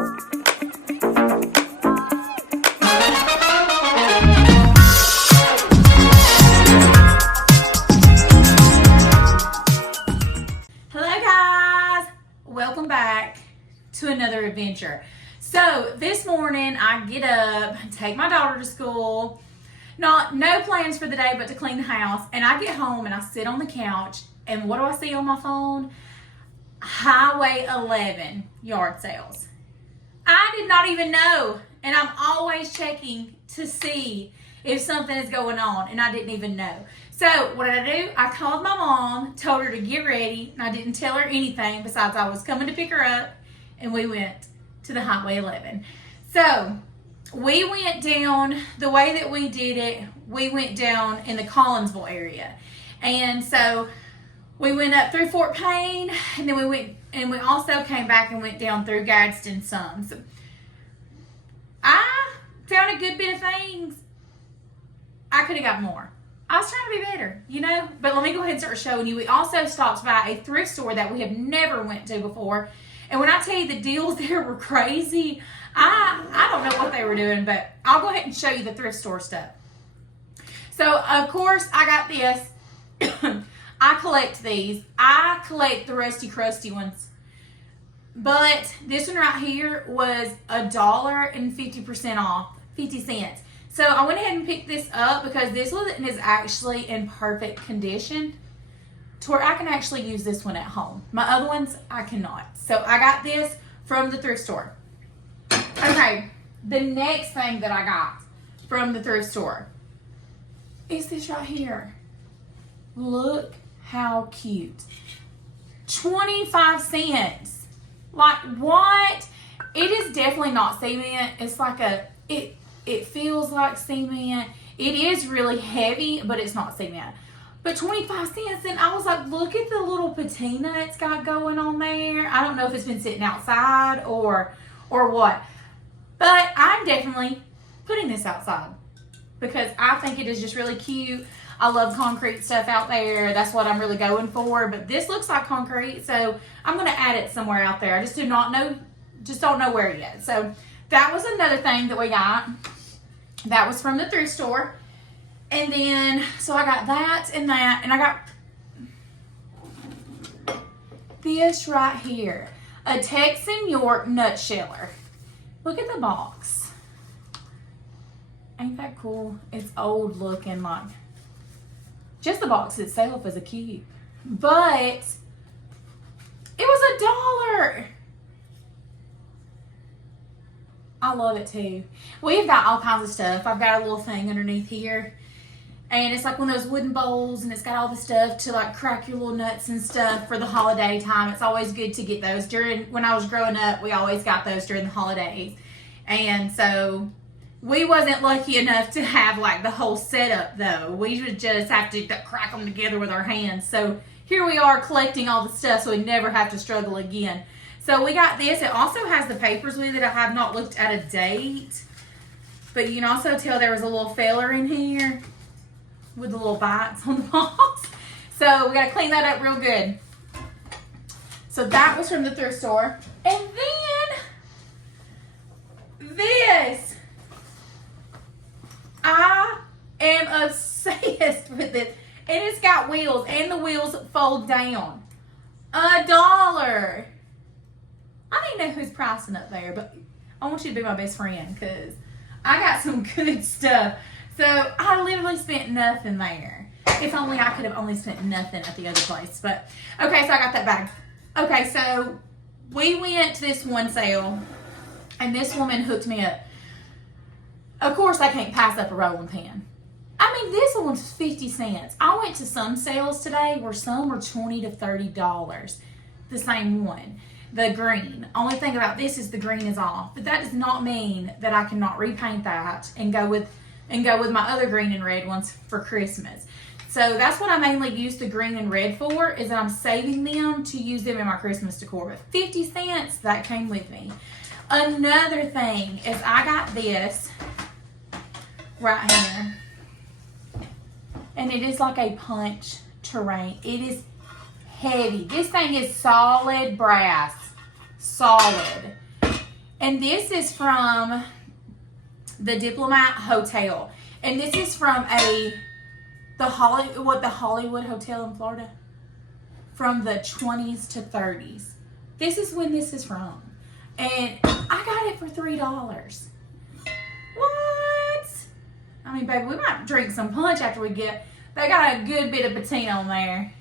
Welcome back to another adventure. So this morning I get up, take my daughter to school, no plans for the day but to clean the house, and I get home and I sit on the couch, and what do I see on my phone? Highway 11 yard sales. I did not even know, and I'm always checking to see if something is going on, and I didn't even know. So what did I do? I called my mom, told her to get ready, and I didn't tell her anything besides I was coming to pick her up, and we went to the Highway 11. So we went down, the way that we did it, we went down in the Collinsville area. And so we went up through Fort Payne, and then we also came back and went down through Gadsden some. So I found a good bit of things. I could have got more. I was trying to be better, you know, but let me go ahead and start showing you. We also stopped by a thrift store that we have never went to before. And when I tell you the deals there were crazy, I don't know what they were doing, but I'll go ahead and show you the thrift store stuff. So, of course, I got this. I collect these. I collect the rusty, crusty ones. But this one right here was $1 and 50% off, 50 cents. So I went ahead and picked this up because this one is actually in perfect condition to where I can actually use this one at home. My other ones, I cannot. So I got this from the thrift store. Okay, the next thing that I got from the thrift store is this right here. Look how cute. 25 cents. Like, what? It is definitely not cement. It's like it feels like cement. It is really heavy, but it's not cement. But 25 cents, and I was like, look at the little patina it's got going on there. I don't know if it's been sitting outside or what. But I'm definitely putting this outside because I think it is just really cute. I love concrete stuff out there. That's what I'm really going for. But this looks like concrete, so I'm going to add it somewhere out there. I just don't know where yet. So that was another thing that we got. That was from the thrift store. And then, so I got that, and I got this right here. A Texan York nutsheller. Look at the box. Ain't that cool? It's old looking, like, just the box itself is a cute. But it was $1. I love it too. We've got all kinds of stuff. I've got a little thing underneath here. And it's like one of those wooden bowls, and it's got all the stuff to like crack your little nuts and stuff for the holiday time. It's always good to get those. When I was growing up, we always got those during the holidays. And so we wasn't lucky enough to have like the whole setup though. We would just have to crack them together with our hands. So here we are collecting all the stuff so we never have to struggle again. So we got this. It also has the papers with it. I have not looked at a date. But you can also tell there was a little feller in here with the little bites on the box. So we got to clean that up real good. So that was from the thrift store. And then this. I am obsessed with it. And it's got wheels. And the wheels fold down. $1. I don't even know who's pricing up there, but I want you to be my best friend because I got some good stuff. So I literally spent nothing there. If only I could have only spent nothing at the other place. But okay, so I got that bag. Okay, so we went to this one sale, and this woman hooked me up. Of course, I can't pass up a rolling pin. I mean, this one's 50 cents. I went to some sales today where some were $20 to $30. The same one. The green. Only thing about this is the green is off. But that does not mean that I cannot repaint that and go with my other green and red ones for Christmas. So that's what I mainly use the green and red for, is that I'm saving them to use them in my Christmas decor. But 50 cents, that came with me. Another thing is I got this right here. And it is like a punch terrain. It is heavy. This thing is solid brass. Solid. And this is from the Diplomat Hotel. And this is from the Hollywood Hotel in Florida. From the 20s to 30s. This is when this is from. And I got it for $3. What? I mean, baby, we might drink some punch after we get... They got a good bit of patina on there.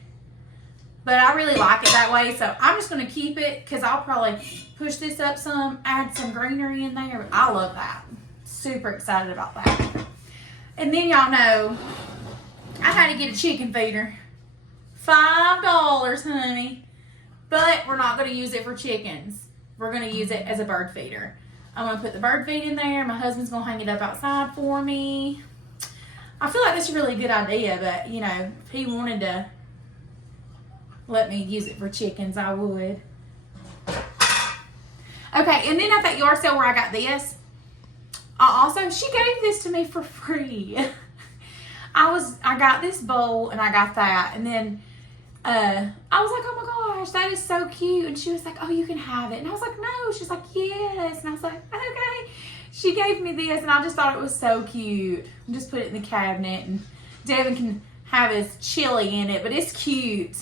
But I really like it that way, so I'm just going to keep it because I'll probably push this up some, add some greenery in there. I love that. Super excited about that. And then y'all know I had to get a chicken feeder. $5, honey. But we're not going to use it for chickens. We're going to use it as a bird feeder. I'm going to put the bird feed in there. My husband's going to hang it up outside for me. I feel like that's a really good idea, but, you know, if he wanted to let me use it for chickens, I would. Okay, and then at that yard sale where I got this, she gave this to me for free. I got this bowl and I got that, and then I was like, oh my gosh, that is so cute. And she was like, oh, you can have it. And I was like, no. She's like, yes. And I was like, okay. She gave me this, and I just thought it was so cute. I just put it in the cabinet, and Devin can have his chili in it, but it's cute.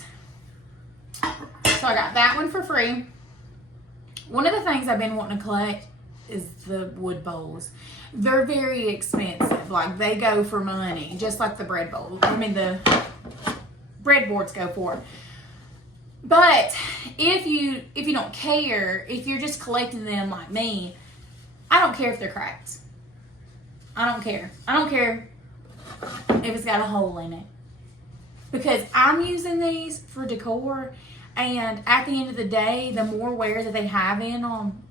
So I got that one for free. One of the things I've been wanting to collect is the wood bowls. They're very expensive. Like, they go for money, just like the bread bowl. I mean, the breadboards go for. But if you don't care, if you're just collecting them like me, I don't care if they're cracked. I don't care. I don't care if it's got a hole in it. Because I'm using these for decor, and at the end of the day, the more wear that they have in them,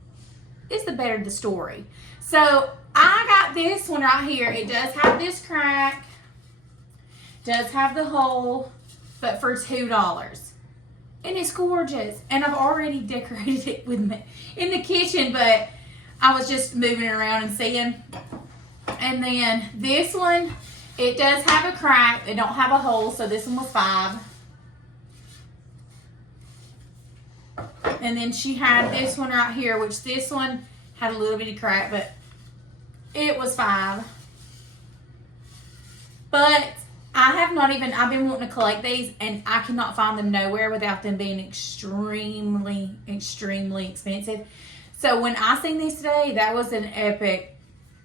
is the better the story. So I got this one right here. It does have this crack, does have the hole, but for $2. And it's gorgeous. And I've already decorated it with me in the kitchen, but I was just moving it around and seeing. And then this one, it does have a crack. They don't have a hole, so this one was $5. And then she had this one right here, which this one had a little bitty crack, but it was $5. But I've been wanting to collect these, and I cannot find them nowhere without them being extremely, extremely expensive. So when I seen these today, that was an epic,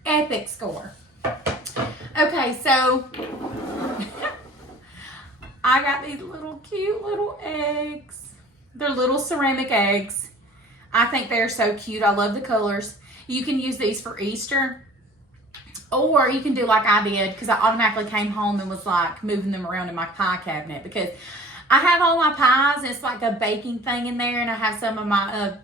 epic score. Okay, so I got these little cute little eggs. They're little ceramic eggs. I think they're so cute. I love the colors. You can use these for Easter, or you can do like I did, because I automatically came home and was like moving them around in my pie cabinet, because I have all my pies, and it's like a baking thing in there, and I have some of my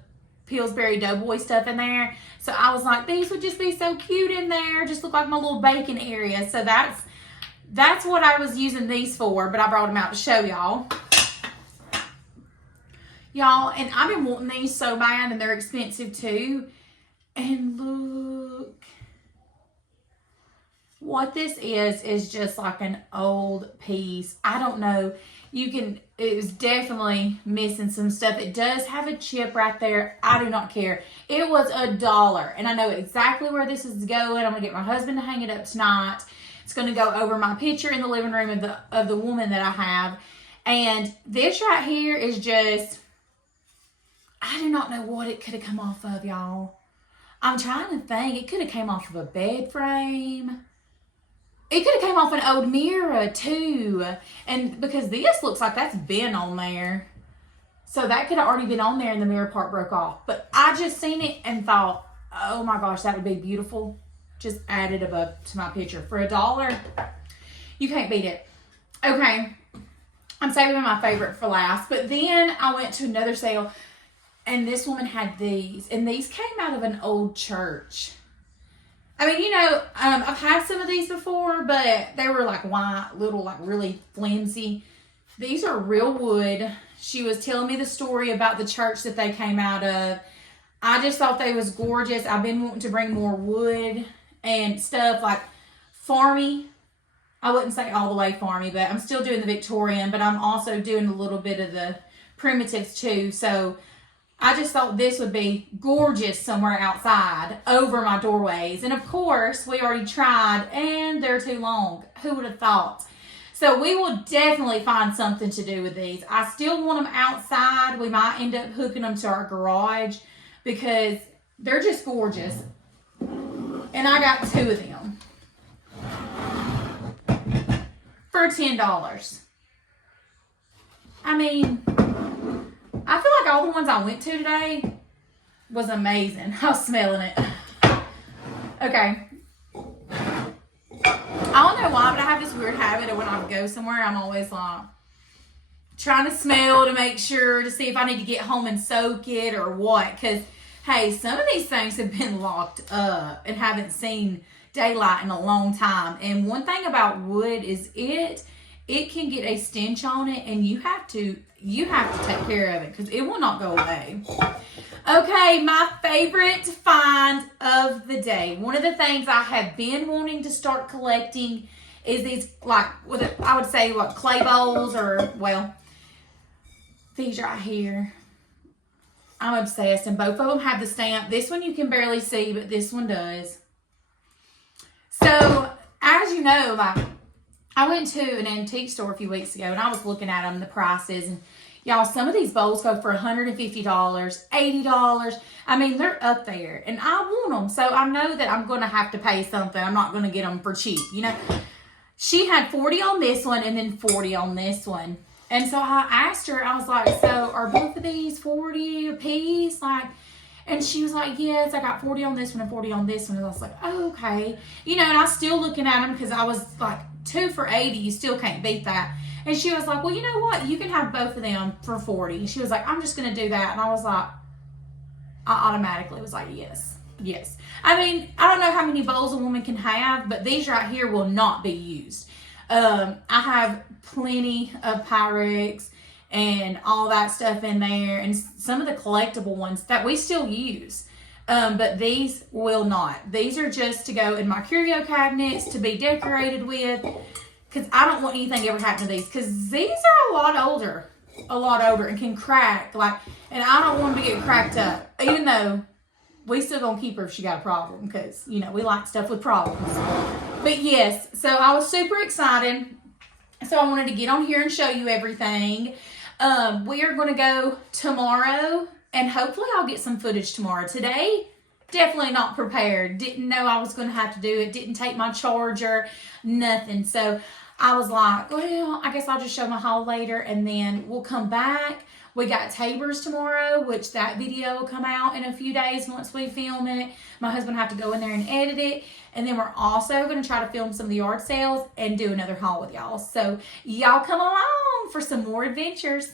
Pillsbury Doughboy stuff in there. So I was like, these would just be so cute in there. Just look like my little baking area. So that's what I was using these for, but I brought them out to show y'all. Y'all, and I've been wanting these so bad, and they're expensive too. And look. What this is just like an old piece. I don't know. It was definitely missing some stuff. It does have a chip right there. I do not care. It was $1, and I know exactly where this is going. I'm gonna get my husband to hang it up tonight. It's gonna go over my picture in the living room of the woman that I have. And this right here is just, I do not know what it could have come off of, y'all. I'm trying to think. It could have came off of a bed frame. It could have came off an old mirror too. And because this looks like that's been on there. So that could have already been on there and the mirror part broke off. But I just seen it and thought, oh my gosh, that would be beautiful. Just add it above to my picture. For $1, you can't beat it. Okay, I'm saving my favorite for last. But then I went to another sale, and this woman had these. And these came out of an old church. I mean, you know, I've had some of these before, but they were like white, little, like really flimsy. These are real wood. She was telling me the story about the church that they came out of. I just thought they was gorgeous. I've been wanting to bring more wood and stuff like farmy. I wouldn't say all the way farmy, but I'm still doing the Victorian, but I'm also doing a little bit of the primitives too. So I just thought this would be gorgeous somewhere outside over my doorways. And of course, we already tried and they're too long. Who would have thought? So we will definitely find something to do with these. I still want them outside. We might end up hooking them to our garage because they're just gorgeous. And I got 2 of them for $10. I mean, I feel like all the ones I went to today was amazing. I was smelling it. Okay. I don't know why, but I have this weird habit of when I go somewhere, I'm always like trying to smell to make sure to see if I need to get home and soak it or what. Because, hey, some of these things have been locked up and haven't seen daylight in a long time. And one thing about wood is it can get a stench on it, and you have to take care of it because it will not go away. Okay, my favorite find of the day. One of the things I have been wanting to start collecting is these, like, I would say, what, clay bowls, or, well, these right here. I'm obsessed, and both of them have the stamp. This one you can barely see, but this one does. So, as you know, like, I went to an antique store a few weeks ago, and I was looking at them, the prices, and y'all, some of these bowls go for $150, $80. I mean, they're up there, and I want them, so I know that I'm going to have to pay something. I'm not going to get them for cheap, you know. She had 40 on this one and then 40 on this one. And so I asked her, I was like, so are both of these 40 a piece? Like, and she was like, yes, I got 40 on this one and 40 on this one. And I was like, oh, okay. You know, and I was still looking at them because I was like, 2 for $80. You still can't beat that. And she was like, well, you know what? You can have both of them for $40. She was like, I'm just going to do that. And I was like, I automatically was like, yes. Yes. I mean, I don't know how many bowls a woman can have, but these right here will not be used. I have plenty of Pyrex and all that stuff in there, and some of the collectible ones that we still use. But these will not. These are just to go in my curio cabinets to be decorated with, because I don't want anything ever happen to these, because these are a lot older and can crack, like, and I don't want them to get cracked up, even though we still gonna keep her if she got a problem, because, you know, we like stuff with problems. But yes, so I was super excited. So I wanted to get on here and show you everything. We are going to go tomorrow, and hopefully I'll get some footage tomorrow. Today, definitely not prepared. Didn't know I was going to have to do it. Didn't take my charger, nothing. So I was like, well, I guess I'll just show my haul later, and then we'll come back. We got Tabor's tomorrow, which that video will come out in a few days once we film it. My husband will have to go in there and edit it. And then we're also going to try to film some of the yard sales and do another haul with y'all. So y'all come along for some more adventures.